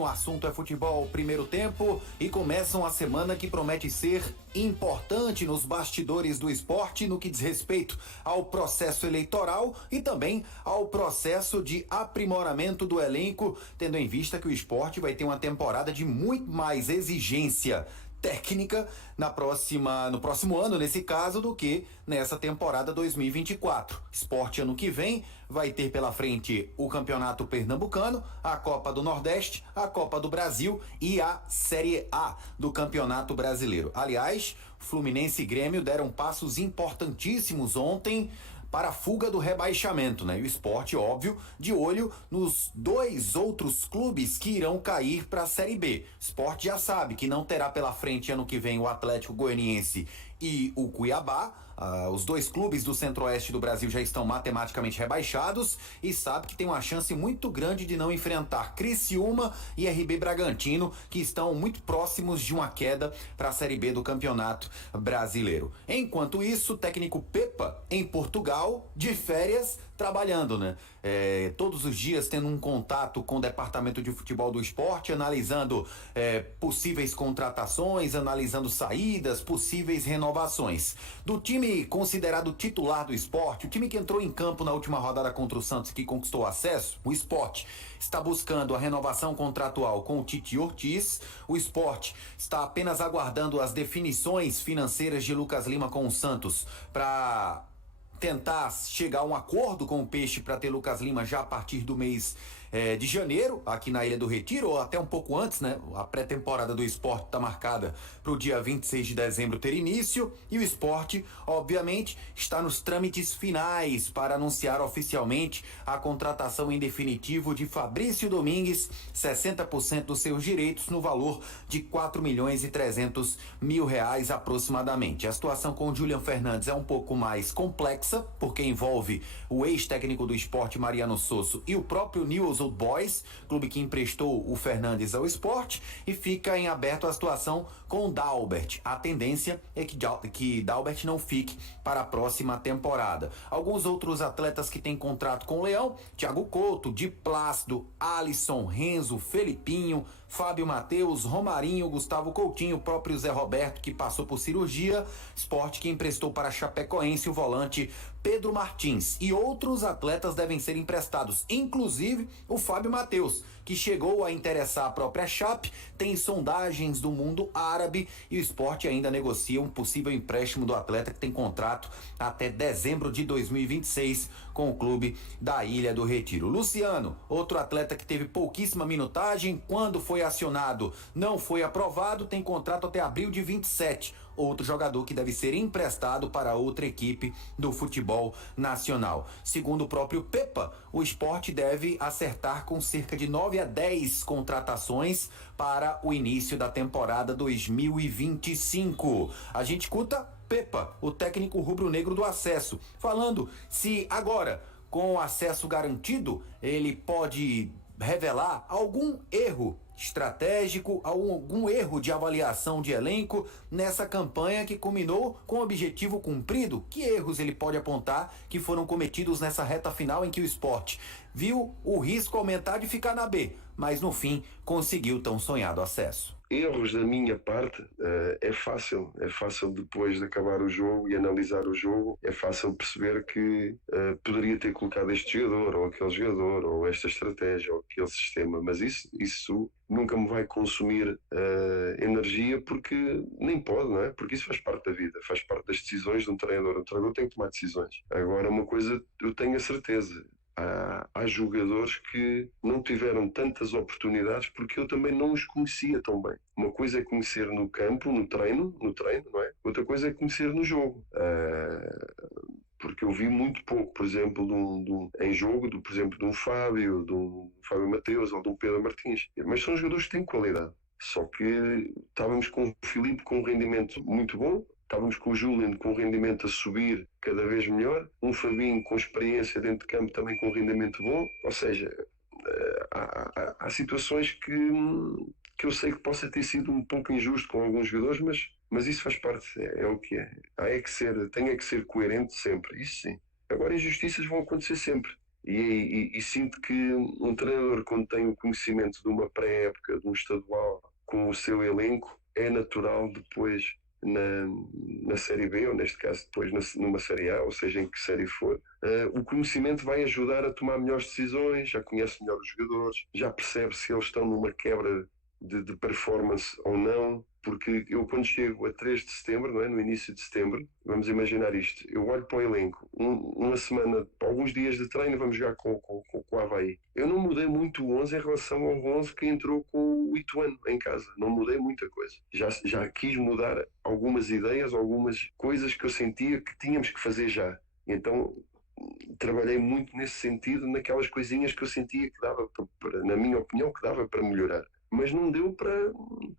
no assunto é futebol primeiro tempo e começa uma semana que promete ser importante nos bastidores do esporte no que diz respeito ao processo eleitoral e também ao processo de aprimoramento do elenco, tendo em vista que o esporte vai ter uma temporada de muito mais exigência técnica no próximo ano, nesse caso, do que nessa temporada 2024. Esporte ano que vem vai ter pela frente o Campeonato Pernambucano, a Copa do Nordeste, a Copa do Brasil e a Série A do Campeonato Brasileiro. Aliás, Fluminense e Grêmio deram passos importantíssimos ontem para a fuga do rebaixamento, né? E o esporte, óbvio, de olho nos dois outros clubes que irão cair para a Série B. O esporte já sabe que não terá pela frente ano que vem o Atlético Goianiense e o Cuiabá. Os dois clubes do Centro-Oeste do Brasil já estão matematicamente rebaixados e sabe que tem uma chance muito grande de não enfrentar Criciúma e RB Bragantino, que estão muito próximos de uma queda para a Série B do Campeonato Brasileiro. Enquanto isso, o técnico Pepa, em Portugal, de férias, trabalhando, né? Todos os dias tendo um contato com o departamento de futebol do esporte, analisando possíveis contratações, analisando saídas, possíveis renovações. Do time considerado titular do esporte, o time que entrou em campo na última rodada contra o Santos, que conquistou acesso, o Sport está buscando a renovação contratual com o Tite Ortiz. O Sport está apenas aguardando as definições financeiras de Lucas Lima com o Santos para tentar chegar a um acordo com o Peixe para ter Lucas Lima já a partir do mês de janeiro, aqui na Ilha do Retiro, ou até um pouco antes, né? A pré-temporada do esporte está marcada para o dia 26 de dezembro ter início, e o esporte, obviamente, está nos trâmites finais para anunciar oficialmente a contratação em definitivo de Fabrício Domingues, 60% dos seus direitos, no valor de R$4.300.000 aproximadamente. A situação com o Julian Fernandes é um pouco mais complexa, porque envolve o ex-técnico do esporte, Mariano Sosso, e o próprio Newell's Old Boys, clube que emprestou o Fernandes ao esporte, e fica em aberto a situação com o Dalbert. A tendência é que Dalbert não fique para a próxima temporada. Alguns outros atletas que têm contrato com o Leão: Thiago Couto, Di Plácido, Alisson, Renzo, Felipinho, Fábio Matheus, Romarinho, Gustavo Coutinho, o próprio Zé Roberto, que passou por cirurgia, esporte que emprestou para a Chapecoense o volante Pedro Martins, e outros atletas devem ser emprestados, inclusive o Fábio Matheus, que chegou a interessar a própria Chape, tem sondagens do mundo árabe, e o esporte ainda negocia um possível empréstimo do atleta, que tem contrato até dezembro de 2026 com o clube da Ilha do Retiro. Luciano, outro atleta que teve pouquíssima minutagem, quando foi acionado não foi aprovado, tem contrato até abril de 27. Outro jogador que deve ser emprestado para outra equipe do futebol nacional. Segundo o próprio Pepa, o esporte deve acertar com cerca de 9 a 10 contratações para o início da temporada 2025. A gente escuta Pepa, o técnico rubro-negro do acesso, falando se agora, com o acesso garantido, ele pode revelar algum erro estratégico, algum erro de avaliação de elenco nessa campanha que culminou com o objetivo cumprido. Que erros ele pode apontar que foram cometidos nessa reta final em que o esporte viu o risco aumentar de ficar na B, mas no fim conseguiu tão sonhado acesso? Erros da minha parte, é fácil depois de acabar o jogo e analisar o jogo, é fácil perceber que poderia ter colocado este jogador, ou aquele jogador, ou esta estratégia, ou aquele sistema, mas isso nunca me vai consumir energia, porque nem pode, não é? Porque isso faz parte da vida, faz parte das decisões de um treinador. Um treinador tem que tomar decisões. Agora, uma coisa eu tenho a certeza: há jogadores que não tiveram tantas oportunidades porque eu também não os conhecia tão bem. Uma coisa é conhecer no campo, no treino, não é? Outra coisa é conhecer no jogo. Porque eu vi muito pouco, por exemplo, em jogo, por exemplo, de um Fábio Mateus ou de um Pedro Martins. Mas são jogadores que têm qualidade. Só que estávamos com o Filipe com um rendimento muito bom, estávamos com o Julian com um rendimento a subir cada vez melhor, um Fabinho com experiência dentro de campo também com um rendimento bom. Ou seja, há situações que eu sei que possa ter sido um pouco injusto com alguns jogadores, mas isso faz parte, é o que é. Tem que ser coerente sempre, isso sim. Agora, injustiças vão acontecer sempre. E sinto que um treinador, quando tem o conhecimento de uma pré-época, de um estadual, com o seu elenco, é natural depois na Série B, ou neste caso depois numa Série A, ou seja, em que série for, o conhecimento vai ajudar a tomar melhores decisões, já conhece melhor os jogadores, já percebe se eles estão numa quebra de performance ou não, porque eu quando chego a 3 de setembro, não é? No início de setembro, vamos imaginar isto, eu olho para o elenco, uma semana, alguns dias de treino, vamos jogar com o Avaí. Eu não mudei muito o 11 em relação ao 11 que entrou com o Ituano em casa, não mudei muita coisa. Já quis mudar algumas ideias, algumas coisas que eu sentia que tínhamos que fazer já. Então trabalhei muito nesse sentido, naquelas coisinhas que eu sentia que dava na minha opinião, que dava para melhorar. Mas não deu para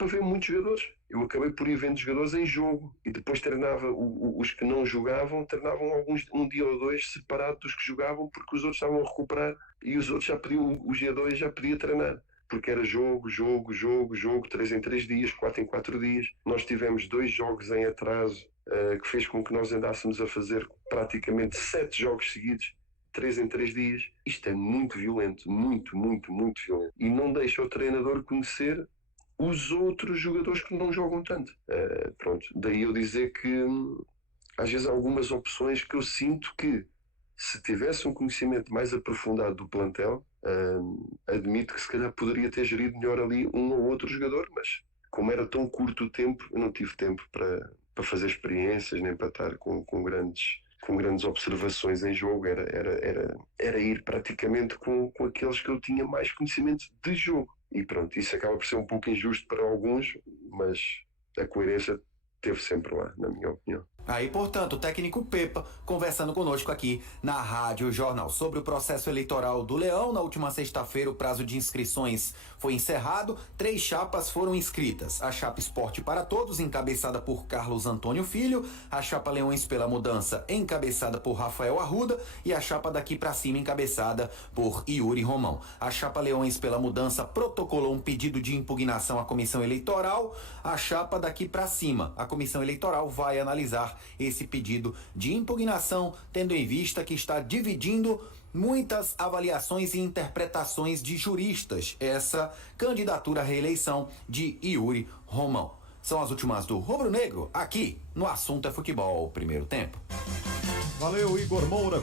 ver muitos jogadores. Eu acabei por ir vendo jogadores em jogo e depois treinava os que não jogavam, treinavam alguns um dia ou dois separado dos que jogavam porque os outros estavam a recuperar e os outros já podiam, o G2 já podia treinar. Porque era jogo, 3 em 3 dias, 4 em 4 dias. Nós tivemos 2 jogos em atraso, que fez com que nós andássemos a fazer praticamente 7 jogos seguidos, 3 em 3 dias. Isto é muito violento, muito violento. E não deixa o treinador conhecer os outros jogadores que não jogam tanto. Pronto, daí eu dizer que às vezes há algumas opções que eu sinto que se tivesse um conhecimento mais aprofundado do plantel, admito que se calhar poderia ter gerido melhor ali um ou outro jogador, mas como era tão curto o tempo, eu não tive tempo para fazer experiências, nem para estar com grandes observações em jogo, era ir praticamente com aqueles que eu tinha mais conhecimento de jogo. E pronto, isso acaba por ser um pouco injusto para alguns, mas a coerência esteve sempre lá, na minha opinião. Aí, portanto, o técnico Pepa conversando conosco aqui na Rádio Jornal sobre o processo eleitoral do Leão. Na última sexta-feira, o prazo de inscrições foi encerrado. 3 chapas foram inscritas. A chapa Esporte para Todos, encabeçada por Carlos Antônio Filho. A chapa Leões pela Mudança, encabeçada por Rafael Arruda. E a chapa Daqui Pra Cima, encabeçada por Yuri Romão. A chapa Leões pela Mudança protocolou um pedido de impugnação à Comissão Eleitoral. A chapa Daqui Pra Cima, a Comissão Eleitoral vai analisar esse pedido de impugnação, tendo em vista que está dividindo muitas avaliações e interpretações de juristas essa candidatura à reeleição de Yuri Romão. São as últimas do Rubro Negro, aqui no Assunto é Futebol, primeiro tempo. Valeu, Igor Moura.